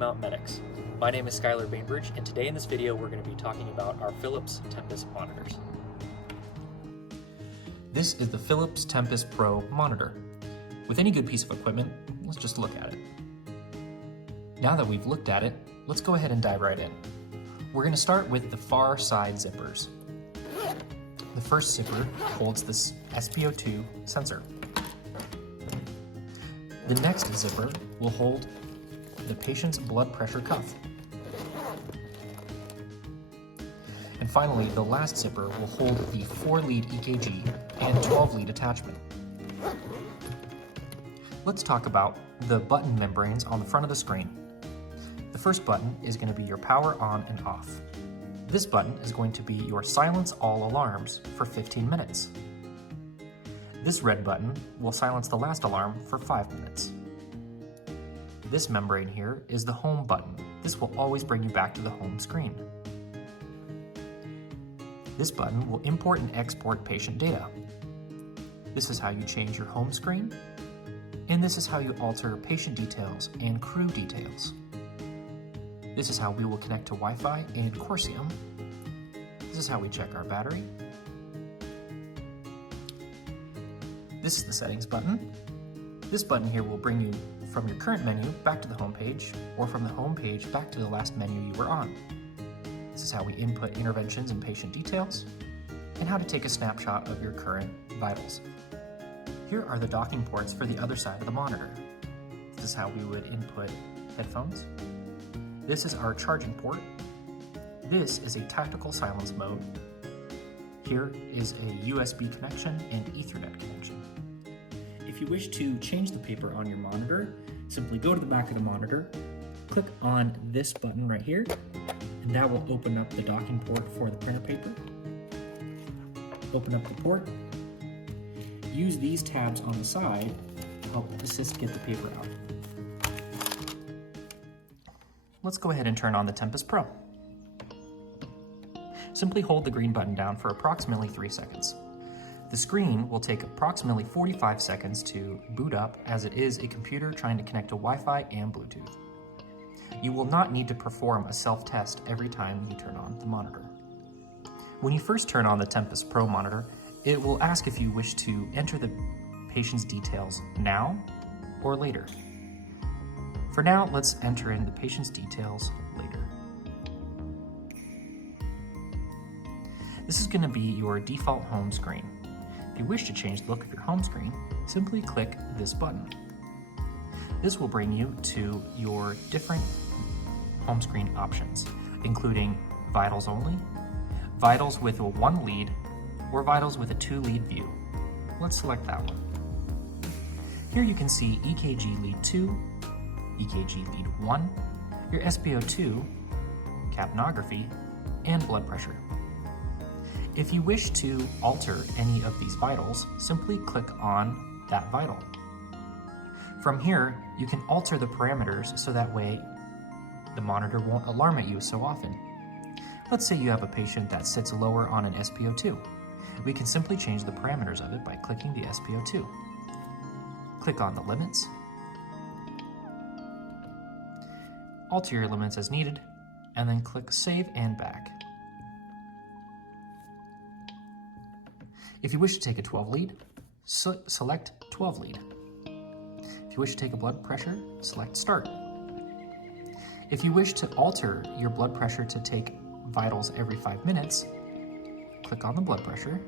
Mountain Medics. My name is Skylar Bainbridge, and today in this video we're going to be talking about our Philips Tempus monitors. This is the Philips Tempus Pro monitor. With any good piece of equipment, let's just look at it. Now that we've looked at it, let's go ahead and dive right in. We're going to start with the far side zippers. The first zipper holds this SpO2 sensor. The next zipper will hold the patient's blood pressure cuff. And finally, the last zipper will hold the 4-lead EKG and 12-lead attachment. Let's talk about the button membranes on the front of the screen. The first button is going to be your power on and off. This button is going to be your silence all alarms for 15 minutes. This red button will silence the last alarm for 5 minutes. This membrane here is the home button. This will always bring you back to the home screen. This button will import and export patient data. This is how you change your home screen, and this is how you alter patient details and crew details. This is how we will connect to Wi-Fi and Corsium. This is how we check our battery. This is the settings button. This button here will bring you from your current menu back to the home page, or from the home page back to the last menu you were on. This is how we input interventions and patient details, and how to take a snapshot of your current vitals. Here are the docking ports for the other side of the monitor. This is how we would input headphones. This is our charging port. This is a tactical silence mode. Here is a USB connection and Ethernet connection. If you wish to change the paper on your monitor, simply go to the back of the monitor, click on this button right here, and that will open up the docking port for the printer paper. Open up the port. Use these tabs on the side to help assist get the paper out. Let's go ahead and turn on the Tempus Pro. Simply hold the green button down for approximately 3 seconds. The screen will take approximately 45 seconds to boot up, as it is a computer trying to connect to Wi-Fi and Bluetooth. You will not need to perform a self-test every time you turn on the monitor. When you first turn on the Tempus Pro monitor, it will ask if you wish to enter the patient's details now or later. For now, let's enter in the patient's details later. This is going to be your default home screen. If you wish to change the look of your home screen, simply click this button. This will bring you to your different home screen options, including vitals only, vitals with a 1 lead, or vitals with a 2 lead view. Let's select that one. Here you can see EKG lead 2, EKG lead 1, your SpO2, capnography, and blood pressure. If you wish to alter any of these vitals, simply click on that vital. From here, you can alter the parameters so that way the monitor won't alarm at you so often. Let's say you have a patient that sits lower on an SpO2. We can simply change the parameters of it by clicking the SpO2. Click on the limits. Alter your limits as needed, and then click Save and Back. If you wish to take a 12 lead, select 12 lead. If you wish to take a blood pressure, select Start. If you wish to alter your blood pressure to take vitals every 5 minutes, click on the blood pressure,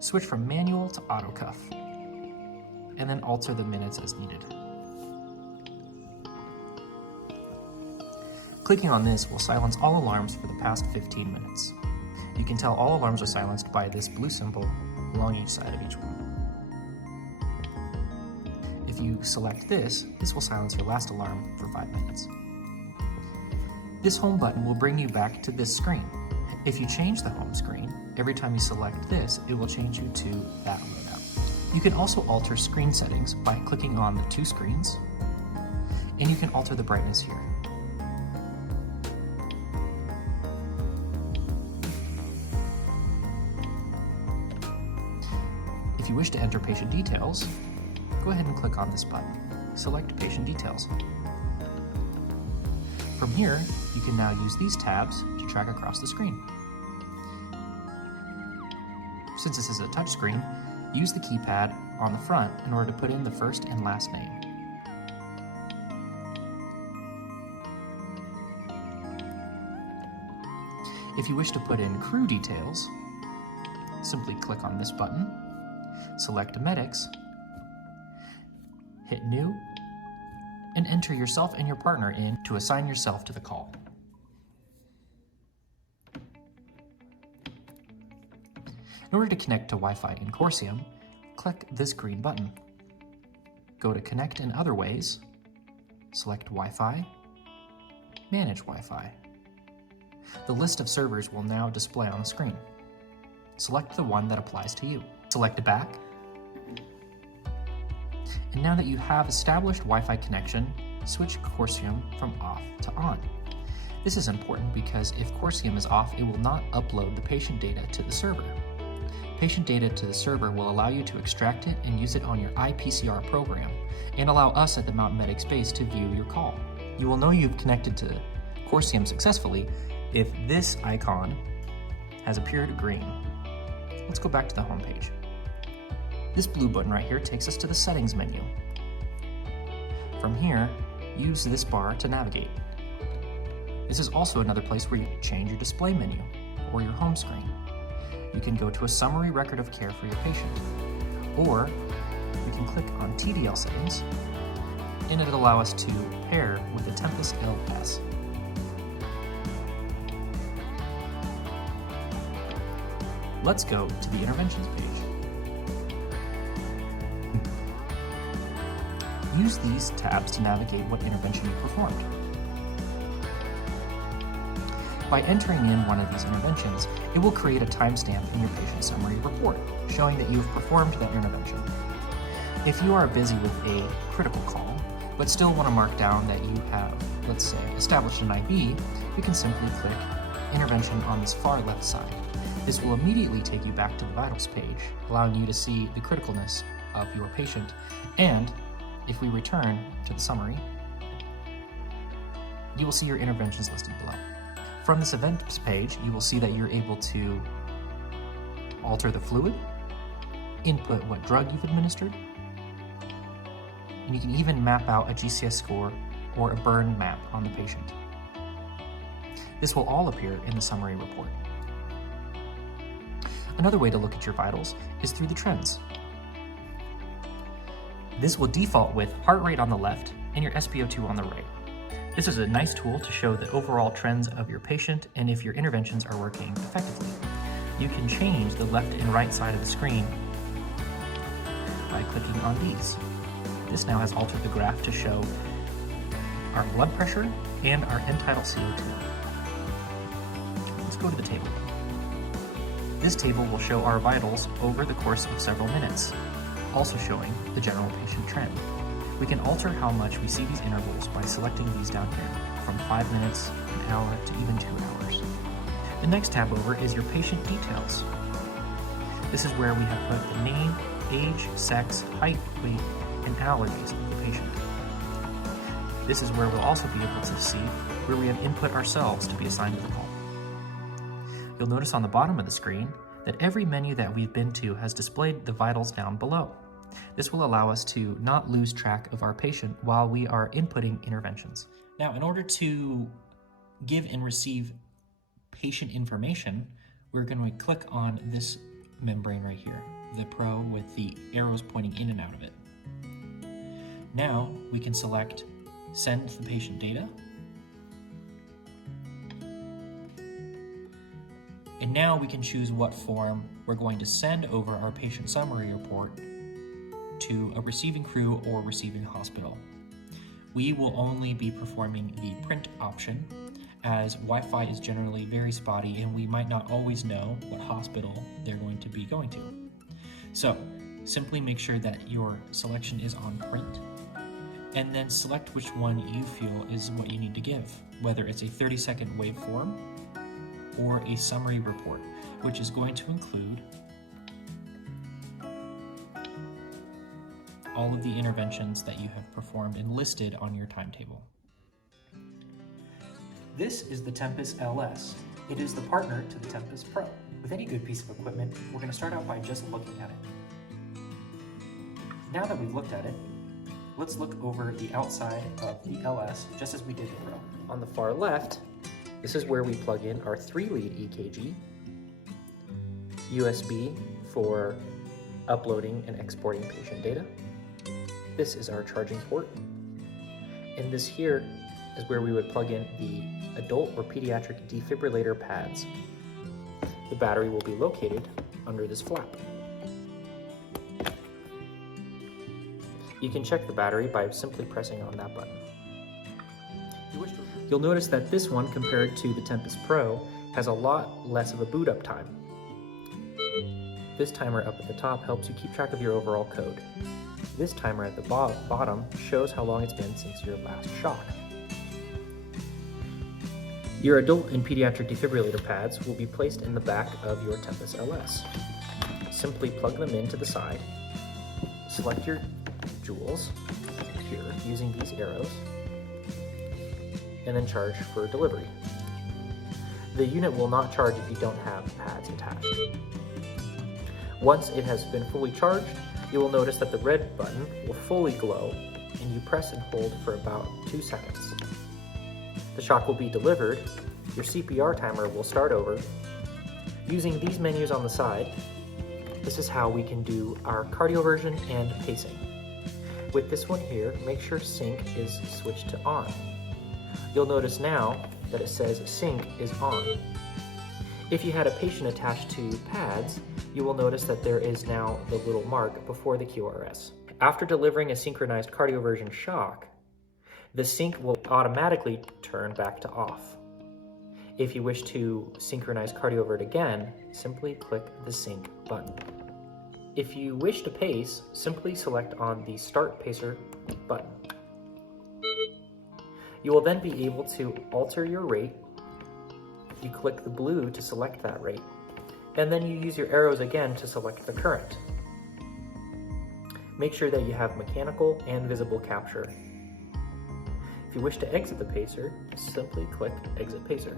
switch from manual to auto cuff, and then alter the minutes as needed. Clicking on this will silence all alarms for the past 15 minutes. You can tell all alarms are silenced by this blue symbol along each side of each one. If you select this will silence your last alarm for 5 minutes. This home button will bring you back to this screen. If you change the home screen, every time you select this, it will change you to that layout. You can also alter screen settings by clicking on the 2 screens, and you can alter the brightness here. If you wish to enter patient details, go ahead and click on this button. Select Patient Details. From here, you can now use these tabs to track across the screen. Since this is a touch screen, use the keypad on the front in order to put in the first and last name. If you wish to put in crew details, simply click on this button, select Medics, hit New, and enter yourself and your partner in to assign yourself to the call. In order to connect to Wi-Fi in Corsium, click this green button. Go to Connect in Other Ways, select Wi-Fi, Manage Wi-Fi. The list of servers will now display on the screen. Select the one that applies to you. Select Back. And now that you have established Wi-Fi connection, switch Corsium from off to on. This is important because if Corsium is off, it will not upload the patient data to the server. Patient data to the server will allow you to extract it and use it on your iPCR program, and allow us at the Mountain Medics base to view your call. You will know you've connected to Corsium successfully if this icon has appeared green. Let's go back to the home page. This blue button right here takes us to the settings menu. From here, use this bar to navigate. This is also another place where you can change your display menu or your home screen. You can go to a summary record of care for your patient, or you can click on TDL settings, and it'll allow us to pair with the Tempus LS. Let's go to the interventions page. Use these tabs to navigate what intervention you performed. By entering in one of these interventions, it will create a timestamp in your patient summary report, showing that you've performed that intervention. If you are busy with a critical call, but still want to mark down that you have, let's say, established an IB, you can simply click Intervention on this far left side. This will immediately take you back to the vitals page, allowing you to see the criticalness of your patient. And if we return to the summary, you will see your interventions listed below. From this events page, you will see that you're able to alter the fluid, input what drug you've administered, and you can even map out a GCS score or a burn map on the patient. This will all appear in the summary report. Another way to look at your vitals is through the trends. This will default with heart rate on the left and your SpO2 on the right. This is a nice tool to show the overall trends of your patient and if your interventions are working effectively. You can change the left and right side of the screen by clicking on these. This now has altered the graph to show our blood pressure and our end-tidal CO2. Let's go to the table. This table will show our vitals over the course of several minutes, also showing the general patient trend. We can alter how much we see these intervals by selecting these down here, from 5 minutes, an hour, to even 2 hours. The next tab over is your patient details. This is where we have put the name, age, sex, height, weight, and allergies of the patient. This is where we'll also be able to see where we have input ourselves to be assigned to the call. You'll notice on the bottom of the screen that every menu that we've been to has displayed the vitals down below. This will allow us to not lose track of our patient while we are inputting interventions. Now, in order to give and receive patient information, we're going to click on this membrane right here, the Pro with the arrows pointing in and out of it. Now, we can select Send the Patient Data. And now we can choose what form we're going to send over our patient summary report to a receiving crew or receiving hospital. We will only be performing the print option, as Wi-Fi is generally very spotty and we might not always know what hospital they're going to be going to. So simply make sure that your selection is on print, and then select which one you feel is what you need to give, whether it's a 30-second waveform or a summary report, which is going to include all of the interventions that you have performed and listed on your timetable. This is the Tempus LS. It is the partner to the Tempus Pro. With any good piece of equipment, we're going to start out by just looking at it. Now that we've looked at it, let's look over the outside of the LS just as we did the Pro. On the far left, this is where we plug in our 3-lead EKG, USB for uploading and exporting patient data. This is our charging port. And this here is where we would plug in the adult or pediatric defibrillator pads. The battery will be located under this flap. You can check the battery by simply pressing on that button. You'll notice that this one, compared to the Tempus Pro, has a lot less of a boot up time. This timer up at the top helps you keep track of your overall code. This timer at the bottom shows how long it's been since your last shock. Your adult and pediatric defibrillator pads will be placed in the back of your Tempus LS. Simply plug them into the side, select your joules here using these arrows, and then charge for delivery. The unit will not charge if you don't have pads attached. Once it has been fully charged, you will notice that the red button will fully glow, and you press and hold for about 2 seconds. The shock will be delivered, your CPR timer will start over. Using these menus on the side, this is how we can do our cardioversion and pacing. With this one here, make sure sync is switched to on. You'll notice now that it says sync is on. If you had a patient attached to pads, you will notice that there is now the little mark before the QRS. After delivering a synchronized cardioversion shock, the sync will automatically turn back to off. If you wish to synchronize cardiovert again, simply click the sync button. If you wish to pace, simply select on the Start Pacer button. You will then be able to alter your rate. You click the blue to select that rate, and then you use your arrows again to select the current. Make sure that you have mechanical and visible capture. If you wish to exit the pacer, simply click Exit Pacer.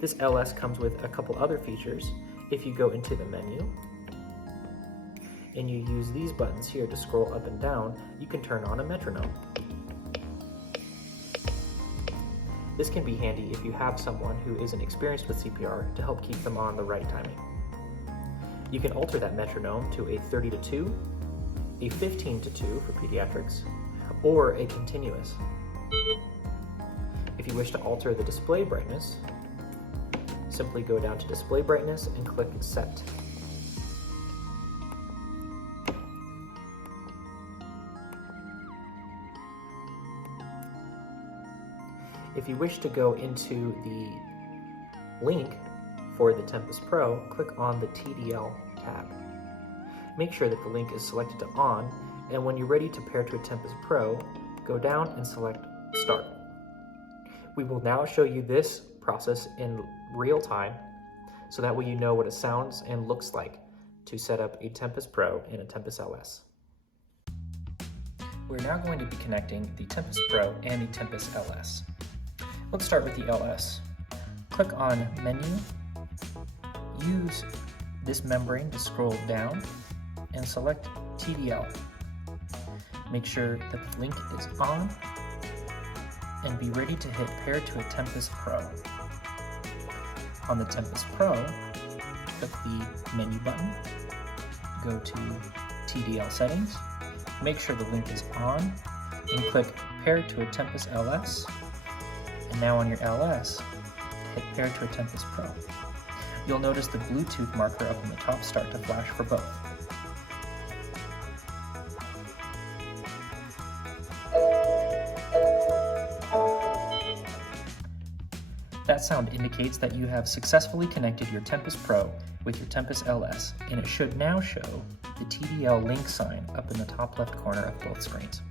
This LS comes with a couple other features. If you go into the menu and you use these buttons here to scroll up and down, you can turn on a metronome. This can be handy if you have someone who isn't experienced with CPR to help keep them on the right timing. You can alter that metronome to a 30-2, a 15-2 for pediatrics, or a continuous. If you wish to alter the display brightness, simply go down to Display Brightness and click Set. If you wish to go into the link for the Tempus Pro, click on the TDL tab. Make sure that the link is selected to on, and when you're ready to pair to a Tempus Pro, go down and select Start. We will now show you this process in real time, so that way you know what it sounds and looks like to set up a Tempus Pro and a Tempus LS. We're now going to be connecting the Tempus Pro and the Tempus LS. Let's start with the LS. Click on Menu, use this membrane to scroll down, and select TDL. Make sure that the link is on, and be ready to hit Pair to a Tempus Pro. On the Tempus Pro, click the Menu button, go to TDL Settings, make sure the link is on, and click Pair to a Tempus LS. And now on your LS, hit Pair to a Tempus Pro. You'll notice the Bluetooth marker up in the top start to flash for both. That sound indicates that you have successfully connected your Tempus Pro with your Tempus LS, and it should now show the TDL link sign up in the top left corner of both screens.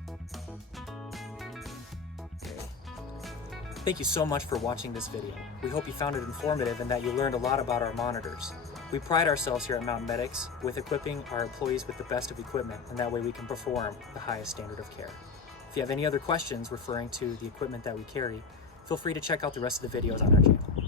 Thank you so much for watching this video. We hope you found it informative and that you learned a lot about our monitors. We pride ourselves here at Mountain Medics with equipping our employees with the best of equipment, and that way we can perform the highest standard of care. If you have any other questions referring to the equipment that we carry, feel free to check out the rest of the videos on our channel.